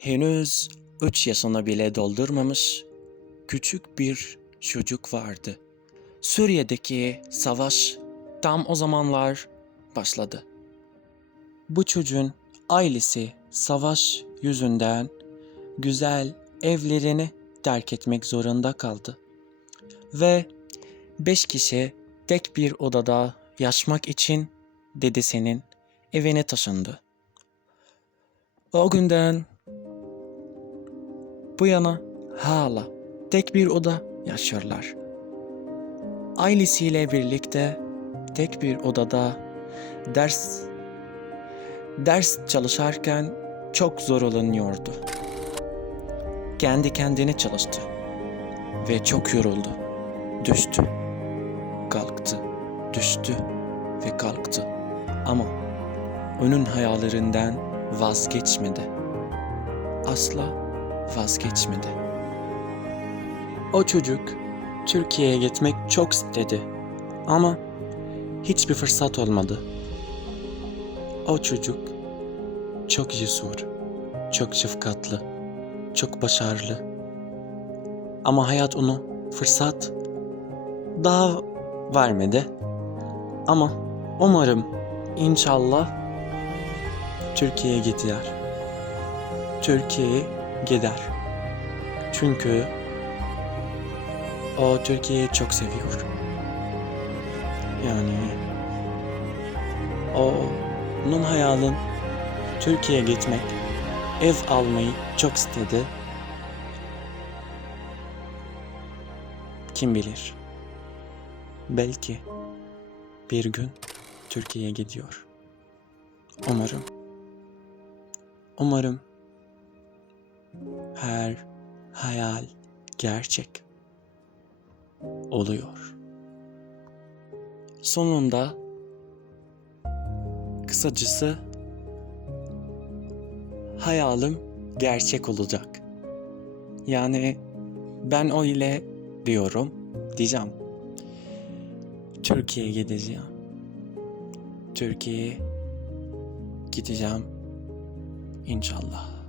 henüz 3 yaşını bile doldurmamış küçük bir çocuk vardı. Suriye'deki savaş tam o zamanlar başladı. Bu çocuğun ailesi savaş yüzünden güzel evlerini terk etmek zorunda kaldı. Ve beş kişi tek bir odada yaşamak için dedesinin evine taşındı. O günden bu yana hala tek bir oda yaşıyorlar. Ailesiyle birlikte tek bir odada ders ders çalışırken çok zorlanıyordu. Kendi kendine çalıştı ve çok yoruldu. Düştü, kalktı, düştü ve kalktı. Ama onun hayallerinden vazgeçmedi. Asla vazgeçmedi. O çocuk Türkiye'ye gitmek çok istedi ama hiçbir fırsat olmadı. O çocuk çok cesur, çok şefkatli, çok başarılı. Ama hayat onu fırsat daha vermedi. Ama umarım inşallah Türkiye'ye gider. Türkiye'ye gider. Çünkü o Türkiye'yi çok seviyor. Yani o onun hayalin Türkiye'ye gitmek, ev almayı çok istedi. Kim bilir? Belki bir gün Türkiye'ye gidiyor. Umarım. Umarım her hayal gerçek oluyor. Sonunda kısacası hayalim gerçek olacak. Yani ben o ile diyorum, diyeceğim. Türkiye'ye gideceğim. Türkiye'ye gideceğim inşallah.